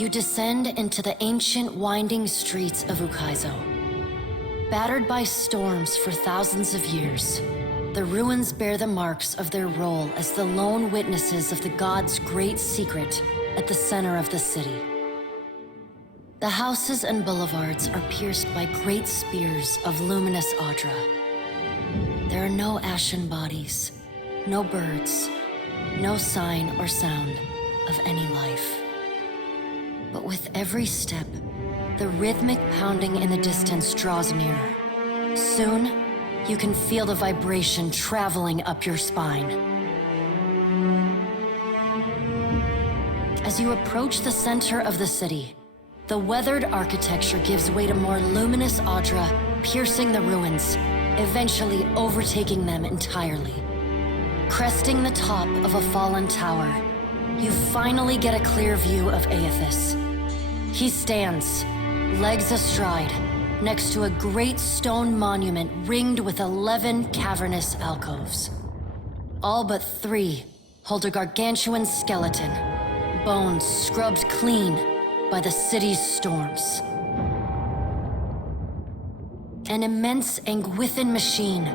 You descend into the ancient winding streets of Ukaizo. Battered by storms for thousands of years, the ruins bear the marks of their role as the lone witnesses of the god's great secret at the center of the city. The houses and boulevards are pierced by great spears of luminous Audra. There are no ashen bodies, no birds, no sign or sound of any life. But with every step, the rhythmic pounding in the distance draws nearer. Soon, you can feel the vibration traveling up your spine. As you approach the center of the city, the weathered architecture gives way to more luminous Audra, piercing the ruins, eventually overtaking them entirely. Cresting the top of a fallen tower, you finally get a clear view of Eothas. He stands, legs astride, next to a great stone monument ringed with 11 cavernous alcoves. All but 3 hold a gargantuan skeleton, bones scrubbed clean by the city's storms. An immense Anguithan machine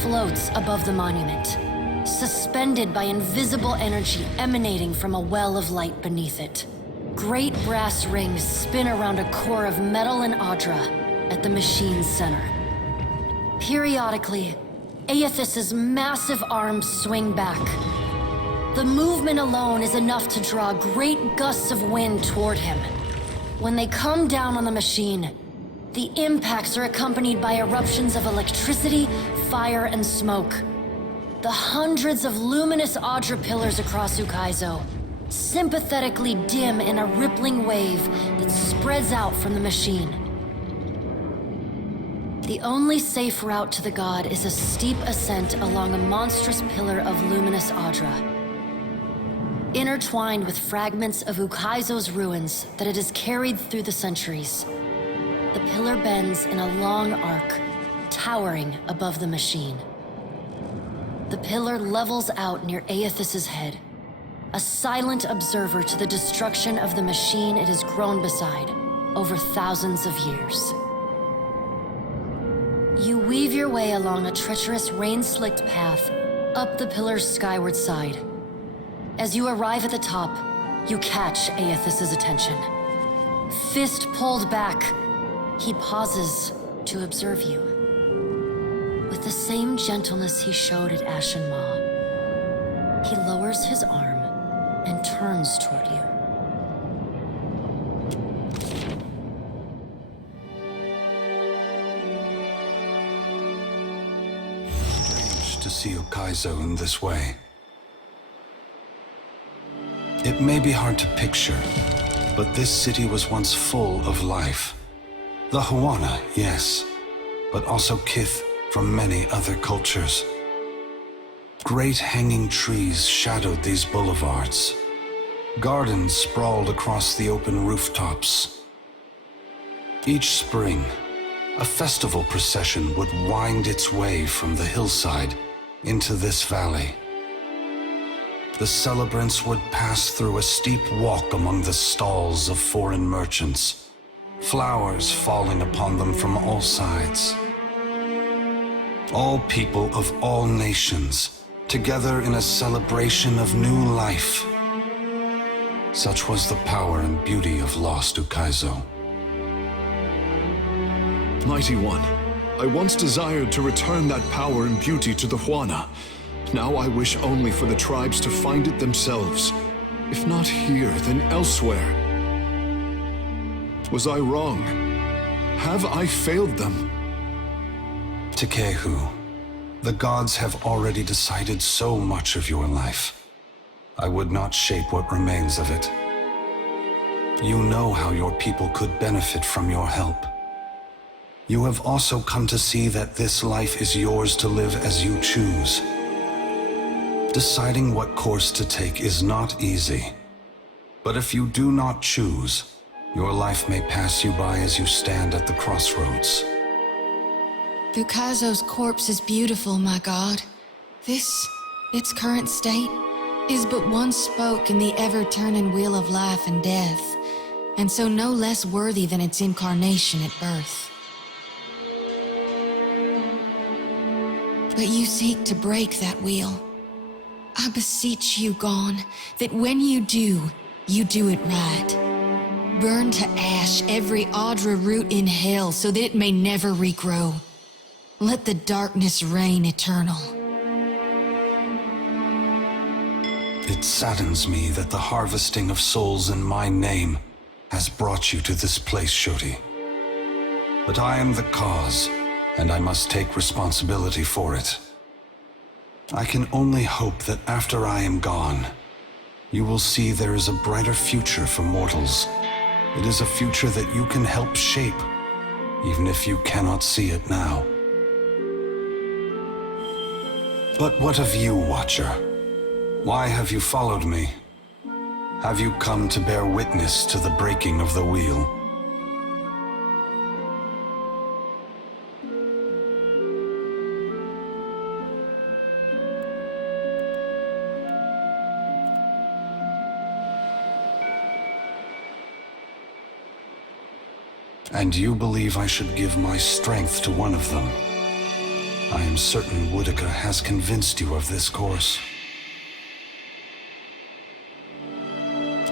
floats above the monument, suspended by invisible energy emanating from a well of light beneath it. Great brass rings spin around a core of metal and Audra at the machine's center. Periodically, Eothas's massive arms swing back. The movement alone is enough to draw great gusts of wind toward him. When they come down on the machine, the impacts are accompanied by eruptions of electricity, fire, and smoke. The hundreds of luminous Audra pillars across Ukaizo sympathetically dim in a rippling wave that spreads out from the machine. The only safe route to the god is a steep ascent along a monstrous pillar of luminous Audra. Intertwined with fragments of Ukaizo's ruins that it has carried through the centuries, the pillar bends in a long arc, towering above the machine. The pillar levels out near Eothas's head, a silent observer to the destruction of the machine it has grown beside over thousands of years. You weave your way along a treacherous rain-slicked path up the pillar's skyward side. As you arrive at the top, you catch Eothas's attention. Fist pulled back, he pauses to observe you. With the same gentleness he showed at Ashen Maw, he lowers his arm and turns toward you. Strange to see Ukaizo in this way. It may be hard to picture, but this city was once full of life. The Huana, yes, but also kith from many other cultures. Great hanging trees shadowed these boulevards. Gardens sprawled across the open rooftops. Each spring, a festival procession would wind its way from the hillside into this valley. The celebrants would pass through a steep walk among the stalls of foreign merchants, flowers falling upon them from all sides. All people of all nations, together in a celebration of new life. Such was the power and beauty of lost Ukaizo. Mighty One, I once desired to return that power and beauty to the Huana. Now I wish only for the tribes to find it themselves. If not here, then elsewhere. Was I wrong? Have I failed them? Tekehu, the gods have already decided so much of your life. I would not shape what remains of it. You know how your people could benefit from your help. You have also come to see that this life is yours to live as you choose. Deciding what course to take is not easy. But if you do not choose, your life may pass you by as you stand at the crossroads. Ukaizo's corpse is beautiful, my god. This, its current state, is but one spoke in the ever-turning wheel of life and death. and so no less worthy than its incarnation at birth. But you seek to break that wheel. I beseech you, Gone, that when you do it right. Burn to ash every Audra root in hell so that it may never regrow. Let the darkness reign eternal. It saddens me that the harvesting of souls in my name has brought you to this place, Shoti. But I am the cause, and I must take responsibility for it. I can only hope that after I am gone, you will see there is a brighter future for mortals. It is a future that you can help shape, even if you cannot see it now. But what of you, Watcher? Why have you followed me? Have you come to bear witness to the breaking of the wheel? And you believe I should give my strength to one of them? I am certain Boudica has convinced you of this course.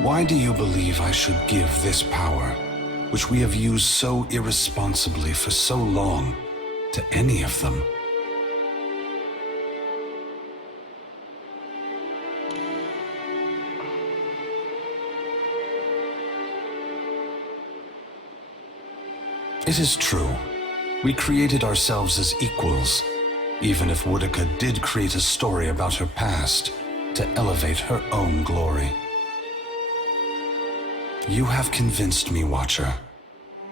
Why do you believe I should give this power, which we have used so irresponsibly for so long, to any of them? It is true. We created ourselves as equals, even if Boudica did create a story about her past to elevate her own glory. You have convinced me, Watcher.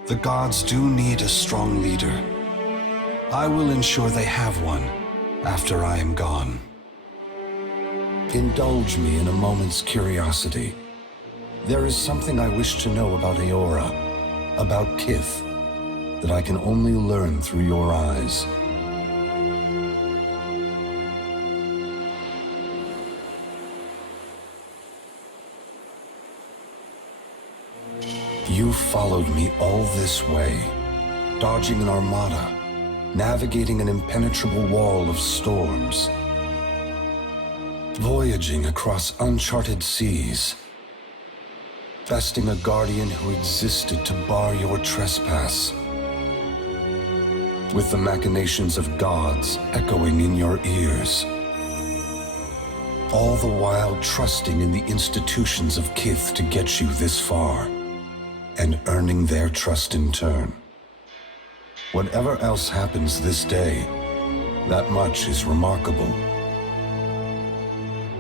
The gods do need a strong leader. I will ensure they have one after I am gone. Indulge me in a moment's curiosity. There is something I wish to know about Eora, about Kith, that I can only learn through your eyes. You followed me all this way, dodging an armada, navigating an impenetrable wall of storms, voyaging across uncharted seas, besting a guardian who existed to bar your trespass, with the machinations of gods echoing in your ears, all the while trusting in the institutions of Kith to get you this far, and earning their trust in turn. Whatever else happens this day, that much is remarkable.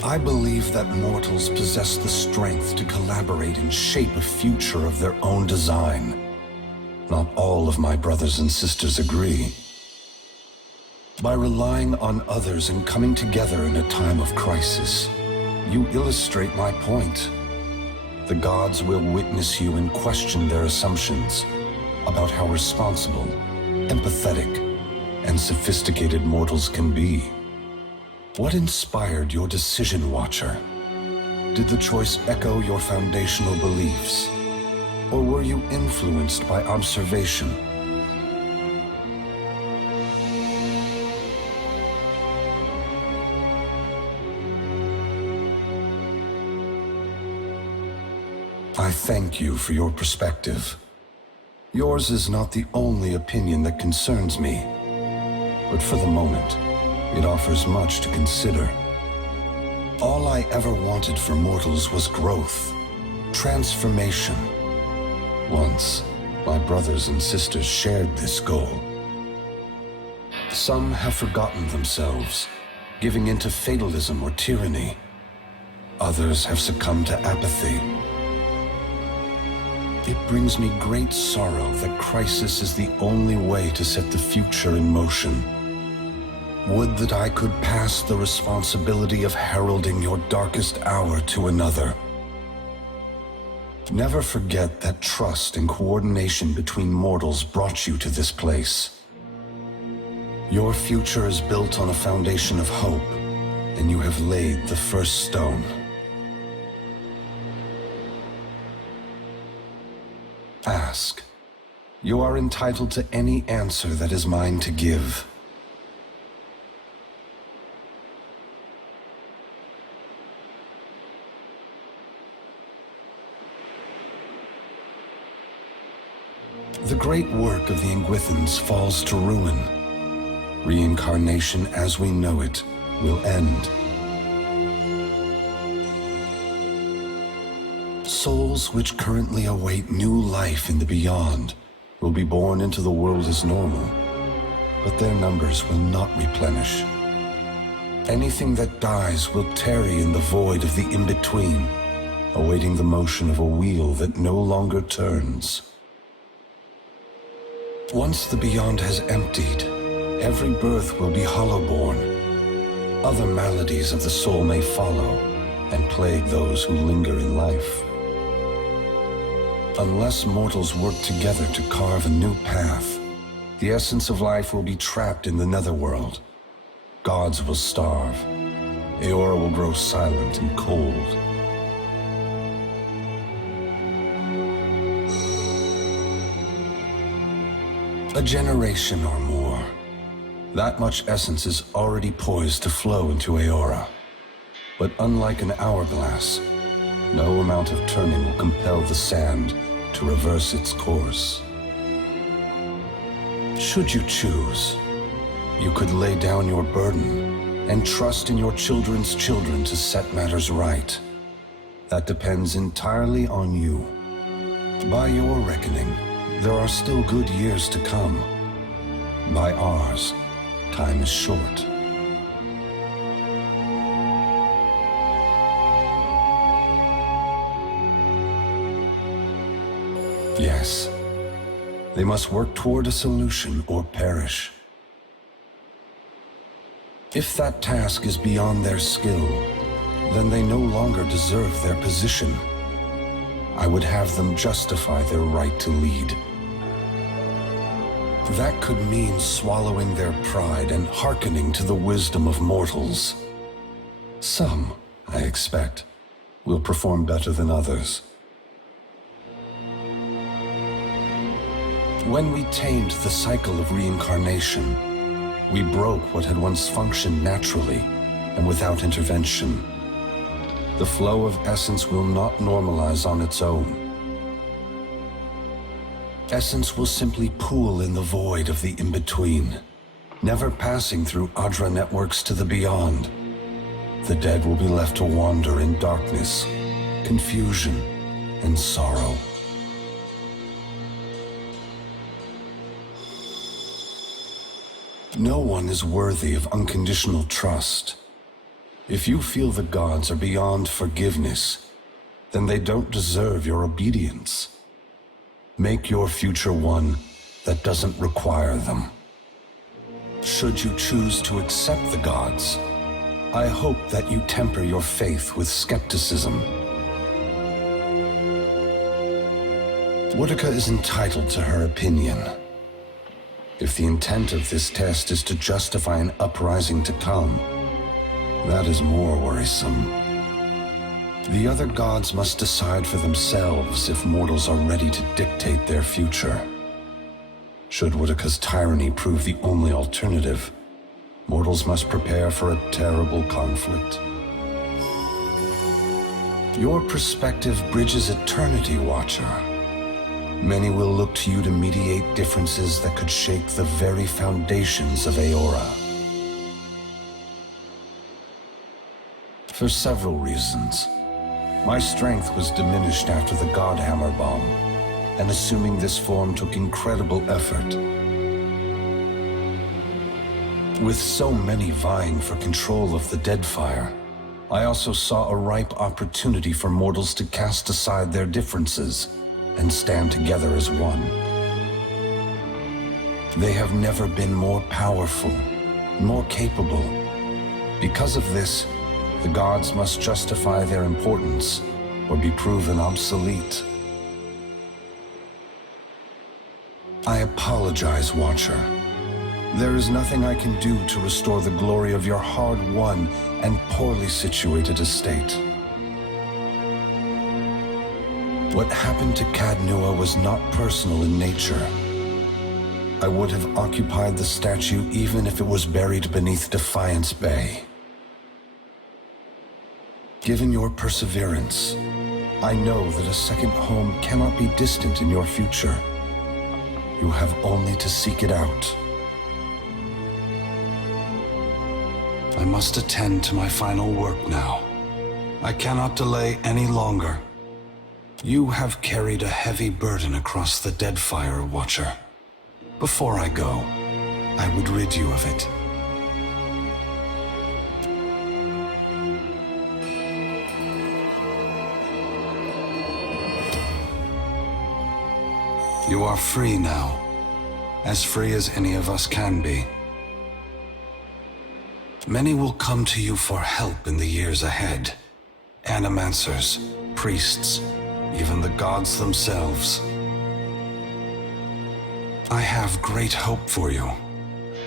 I believe that mortals possess the strength to collaborate and shape a future of their own design. Not all of my brothers and sisters agree. By relying on others and coming together in a time of crisis, you illustrate my point. The gods will witness you and question their assumptions about how responsible, empathetic, and sophisticated mortals can be. What inspired your decision, Watcher? Did the choice echo your foundational beliefs? Or were you influenced by observation? I thank you for your perspective. Yours is not the only opinion that concerns me, but for the moment, it offers much to consider. All I ever wanted for mortals was growth, transformation. Once, my brothers and sisters shared this goal. Some have forgotten themselves, giving into fatalism or tyranny. Others have succumbed to apathy. It brings me great sorrow that crisis is the only way to set the future in motion. Would that I could pass the responsibility of heralding your darkest hour to another. Never forget that trust and coordination between mortals brought you to this place. Your future is built on a foundation of hope, and you have laid the first stone. Ask. You are entitled to any answer that is mine to give. The great work of the Ingwithans falls to ruin. Reincarnation as we know it will end. Souls which currently await new life in the beyond will be born into the world as normal, but their numbers will not replenish. Anything that dies will tarry in the void of the in-between, awaiting the motion of a wheel that no longer turns. Once the beyond has emptied, every birth will be hollow-born. Other maladies of the soul may follow and plague those who linger in life. Unless mortals work together to carve a new path, the essence of life will be trapped in the netherworld. Gods will starve. Eora will grow silent and cold. A generation or more. That much essence is already poised to flow into Eora. But unlike an hourglass, no amount of turning will compel the sand to reverse its course. Should you choose, you could lay down your burden and trust in your children's children to set matters right. That depends entirely on you. By your reckoning, there are still good years to come. By ours, time is short. Yes, they must work toward a solution or perish. If that task is beyond their skill, then they no longer deserve their position. I would have them justify their right to lead. That could mean swallowing their pride and hearkening to the wisdom of mortals. Some, I expect, will perform better than others. When we tamed the cycle of reincarnation, we broke what had once functioned naturally and without intervention. The flow of essence will not normalize on its own. Essence will simply pool in the void of the in-between, never passing through Adra networks to the beyond. The dead will be left to wander in darkness, confusion, and sorrow. No one is worthy of unconditional trust. If you feel the gods are beyond forgiveness, then they don't deserve your obedience. Make your future one that doesn't require them. Should you choose to accept the gods, I hope that you temper your faith with skepticism. Boudica is entitled to her opinion. If the intent of this test is to justify an uprising to come, that is more worrisome. The other gods must decide for themselves if mortals are ready to dictate their future. Should Boudica's tyranny prove the only alternative, mortals must prepare for a terrible conflict. Your perspective bridges eternity, Watcher. Many will look to you to mediate differences that could shake the very foundations of Eora. For several reasons. My strength was diminished after the Godhammer bomb, and assuming this form took incredible effort. With so many vying for control of the Deadfire, I also saw a ripe opportunity for mortals to cast aside their differences and stand together as one. They have never been more powerful, more capable. Because of this, the gods must justify their importance or be proven obsolete. I apologize, Watcher. There is nothing I can do to restore the glory of your hard-won and poorly situated estate. What happened to Cadnua was not personal in nature. I would have occupied the statue even if it was buried beneath Defiance Bay. Given your perseverance, I know that a second home cannot be distant in your future. You have only to seek it out. I must attend to my final work now. I cannot delay any longer. You have carried a heavy burden across the Deadfire, Watcher. Before I go, I would rid you of it. You are free now, as free as any of us can be. Many will come to you for help in the years ahead. Animancers, priests, even the gods themselves. I have great hope for you,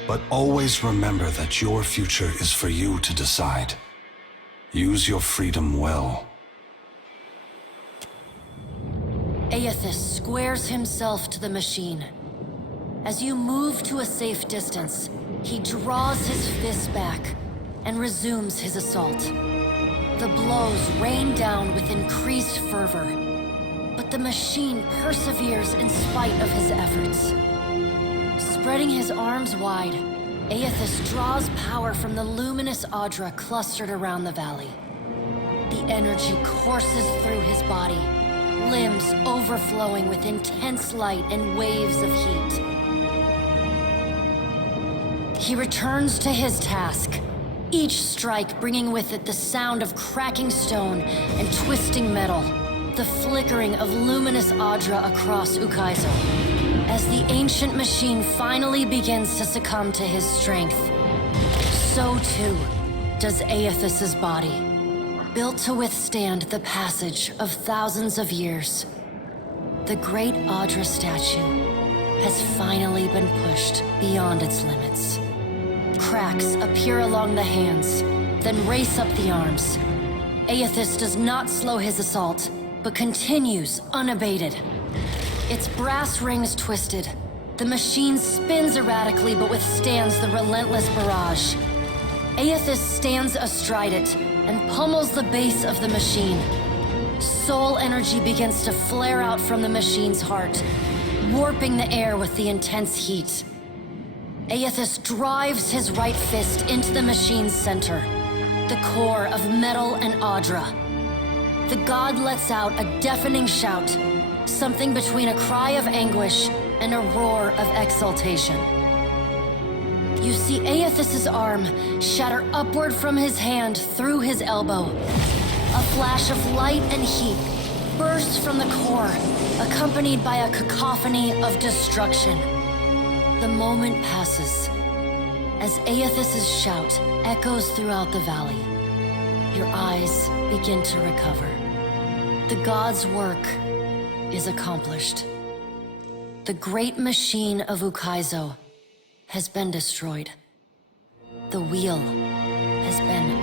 but always remember that your future is for you to decide. Use your freedom well. Eothas squares himself to the machine. As you move to a safe distance, he draws his fist back and resumes his assault. The blows rain down with increased fervor, but the machine perseveres in spite of his efforts. Spreading his arms wide, Eothas draws power from the luminous Audra clustered around the valley. The energy courses through his body, limbs overflowing with intense light and waves of heat. He returns to his task, each strike bringing with it the sound of cracking stone and twisting metal, the flickering of luminous Audra across Ukaizo. As the ancient machine finally begins to succumb to his strength, so too does Eothas's body, built to withstand the passage of thousands of years. The great Audra statue has finally been pushed beyond its limits. Cracks appear along the hands, then race up the arms. Eothas does not slow his assault, but continues unabated. Its brass rings twisted. The machine spins erratically but withstands the relentless barrage. Eothas stands astride it and pummels the base of the machine. Soul energy begins to flare out from the machine's heart, warping the air with the intense heat. Eothas drives his right fist into the machine's center, the core of metal and Audra. The god lets out a deafening shout, something between a cry of anguish and a roar of exultation. You see Eothas's arm shatter upward from his hand through his elbow. A flash of light and heat bursts from the core, accompanied by a cacophony of destruction. The moment passes. As Eothas's shout echoes throughout the valley, your eyes begin to recover. The god's work is accomplished. The great machine of Ukaizo has been destroyed. The wheel has been